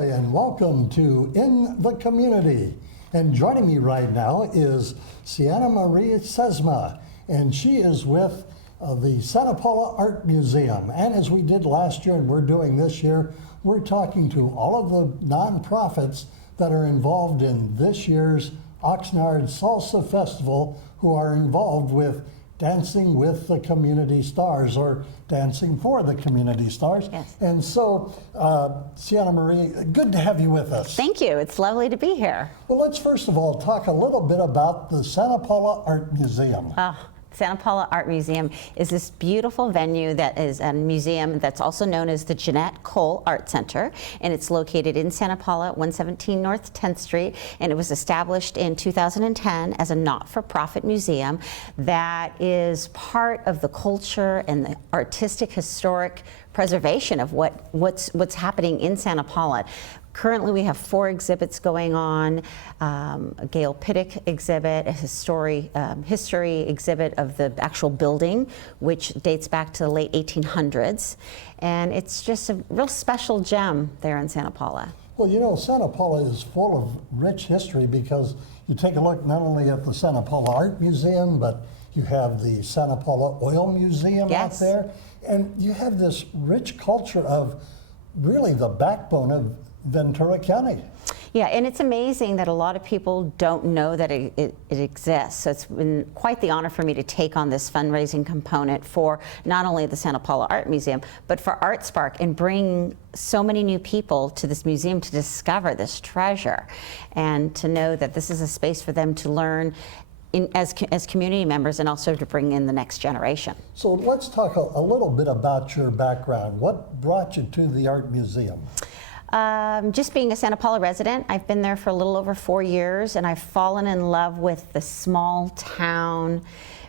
And welcome to In the Community. And joining me right now is Seana-Marie Sesma, and she is with the Santa Paula Art Museum. And as we did last year and we're doing this year, we're talking to all of the nonprofits that are involved in this year's Oxnard Salsa Festival, who are involved with Dancing with the Community Stars, or Dancing for the Community Stars. Yes. And so, Seana-Marie, good to have you with us. Thank you. It's lovely to be here. Well, let's first of all talk a little bit about the Santa Paula Art Museum. Santa Paula Art Museum is this beautiful venue that is a museum that's also known as the Jeanette Cole Art Center, and it's located in Santa Paula, 117 North 10th Street, and it was established in 2010 as a not-for-profit museum that is part of the culture and the artistic, historic preservation of what's happening in Santa Paula. Currently, we have 4 exhibits going on, a Gail Pittick exhibit, a history exhibit of the actual building, which dates back to the late 1800s. And it's just a real special gem there in Santa Paula. Well, you know, Santa Paula is full of rich history because you take a look not only at the Santa Paula Art Museum, but you have the Santa Paula Oil Museum out there. And you have this rich culture of really the backbone of Ventura County. Yeah, and it's amazing that a lot of people don't know that it exists. So it's been quite the honor for me to take on this fundraising component for not only the Santa Paula Art Museum, but for Art Spark, and bring so many new people to this museum to discover this treasure, and to know that this is a space for them to learn as community members, and also to bring in the next generation. So let's talk a little bit about your background. What brought you to the Art Museum? Just being a Santa Paula resident, I've been there for a little over 4 years, and I've fallen in love with the small town,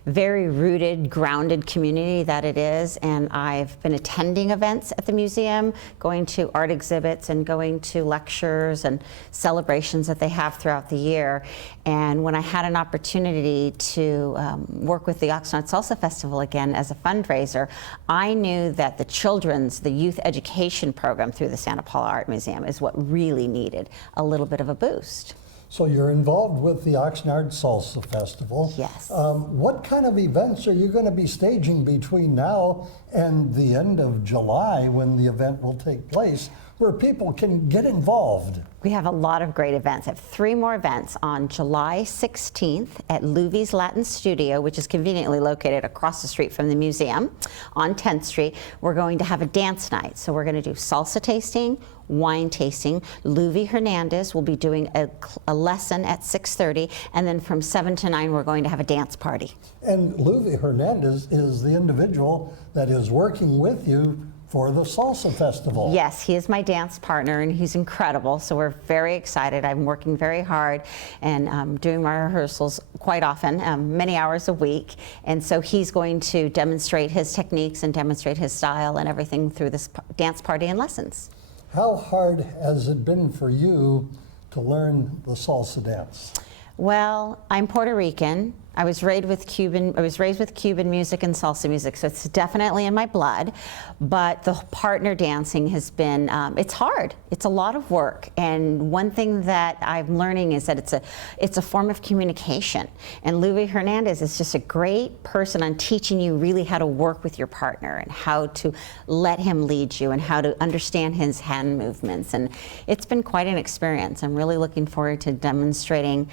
very rooted, grounded community that it is. And I've been attending events at the museum, going to art exhibits and going to lectures and celebrations that they have throughout the year. And when I had an opportunity to work with the Oxnard Salsa Festival again as a fundraiser, I knew that the youth education program through the Santa Paula Art Museum is what really needed a little bit of a boost. So you're involved with the Oxnard Salsa Festival. Yes. What kind of events are you going to be staging between now and the end of July, when the event will take place, where people can get involved? We have a lot of great events. I have 3 more events on July 16th at Lovie's Latin Studio, which is conveniently located across the street from the museum on 10th Street. We're going to have a dance night. So we're going to do salsa tasting, wine tasting. Lovie Hernandez will be doing a lesson at 6:30, and then from 7 to 9 we're going to have a dance party. And Lovie Hernandez is the individual that is working with you for the Salsa Festival. Yes, he is my dance partner, and he's incredible, so we're very excited. I'm working very hard and doing my rehearsals quite often, many hours a week, and so he's going to demonstrate his techniques and demonstrate his style and everything through this dance party and lessons. How hard has it been for you to learn the salsa dance? Well, I'm Puerto Rican. I was raised with Cuban music and salsa music, so it's definitely in my blood. But the partner dancing has been, it's hard. It's a lot of work. And one thing that I'm learning is that it's a form of communication. And Lovie Hernandez is just a great person on teaching you really how to work with your partner and how to let him lead you and how to understand his hand movements. And it's been quite an experience. I'm really looking forward to demonstrating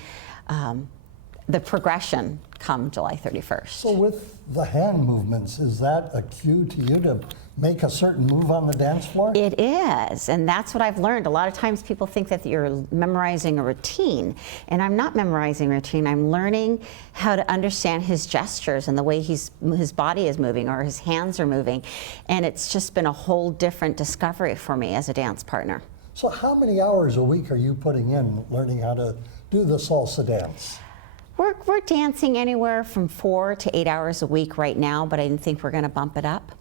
the progression come July 31st. So with the hand movements, is that a cue to you to make a certain move on the dance floor? It is, and that's what I've learned. A lot of times people think that you're memorizing a routine, and I'm not memorizing a routine. I'm learning how to understand his gestures and the way his body is moving or his hands are moving, and it's just been a whole different discovery for me as a dance partner. So how many hours a week are you putting in learning how to do the salsa dance? We're dancing anywhere from 4 to 8 hours a week right now, but I think we're going to bump it up.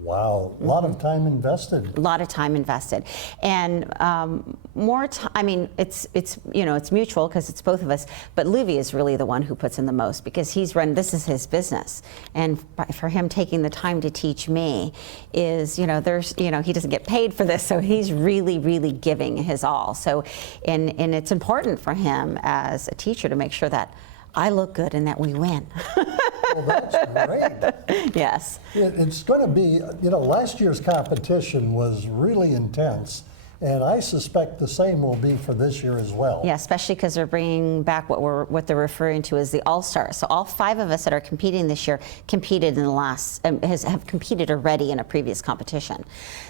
Wow, a lot of time invested. A lot of time invested, and more time. I mean, it's mutual because it's both of us. But Lovie is really the one who puts in the most because this is his business, and for him taking the time to teach me is, he doesn't get paid for this, so he's really giving his all. So, and it's important for him as a teacher to make sure that I look good and that we win. Well, that's great. Yes. It's going to be, last year's competition was really intense, and I suspect the same will be for this year as well. Yeah, especially because they're bringing back what they're referring to as the All-Stars. So all 5 of us that are competing this year competed in the have competed already in a previous competition.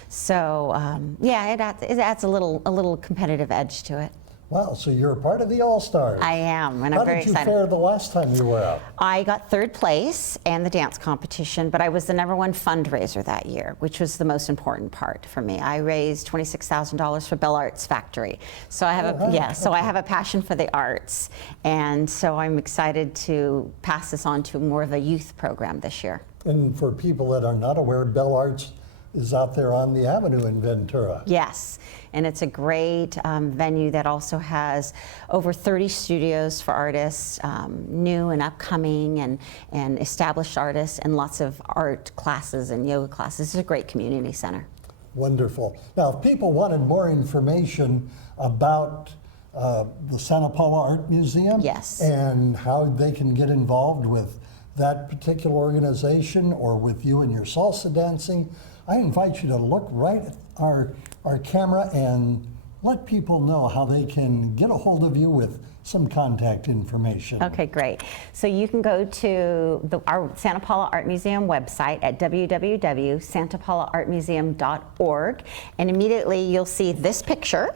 So yeah, it adds a little competitive edge to it. Wow, so you're a part of the All-Stars. I am, and I'm very excited. How did you fare the last time you were out? I got 3rd place in the dance competition, but I was the #1 fundraiser that year, which was the most important part for me. I raised $26,000 for Bell Arts Factory. So I have so I have a passion for the arts, and so I'm excited to pass this on to more of a youth program this year. And for people that are not aware, Bell Arts is out there on the avenue in Ventura. Yes, and it's a great venue that also has over 30 studios for artists, new and upcoming and established artists, and lots of art classes and yoga classes. It's a great community center. Wonderful. Now, if people wanted more information about the Santa Paula Art Museum, yes, and how they can get involved with that particular organization or with you and your salsa dancing, I invite you to look right at our camera and let people know how they can get a hold of you with some contact information. Okay, great. So you can go to our Santa Paula Art Museum website at www.santapaulaartmuseum.org, and immediately you'll see this picture,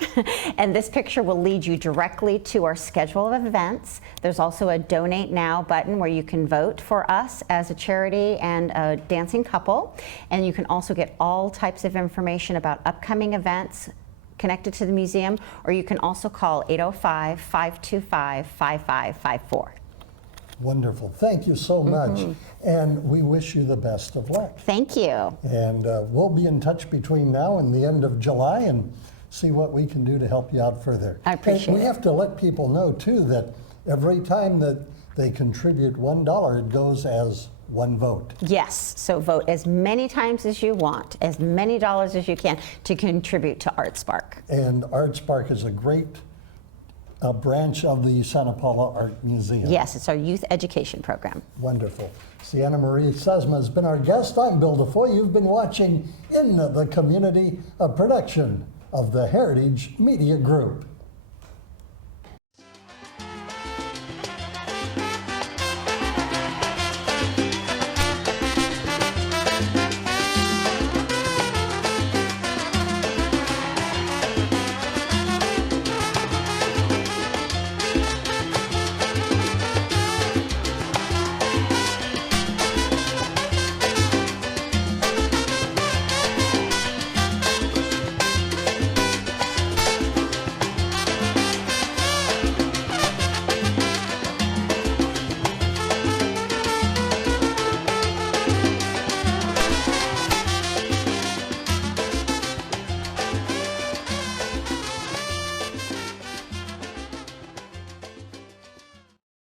and this picture will lead you directly to our schedule of events. There's also a Donate Now button where you can vote for us as a charity and a dancing couple, and you can also get all types of information about upcoming events connected to the museum, or you can also call 805-525-5554. Wonderful. Thank you so much. And we wish you the best of luck. Thank you. And we'll be in touch between now and the end of July and see what we can do to help you out further. I appreciate and we it. have to let people know, too, that every time that they contribute $1, it goes as 1 vote. Yes, so vote as many times as you want, as many dollars as you can to contribute to ArtSpark. And ArtSpark is a great branch of the Santa Paula Art Museum. Yes, it's our youth education program. Wonderful. Seana-Marie Sesma has been our guest. I'm Bill DeFoy. You've been watching In the Community, a production of the Heritage Media Group.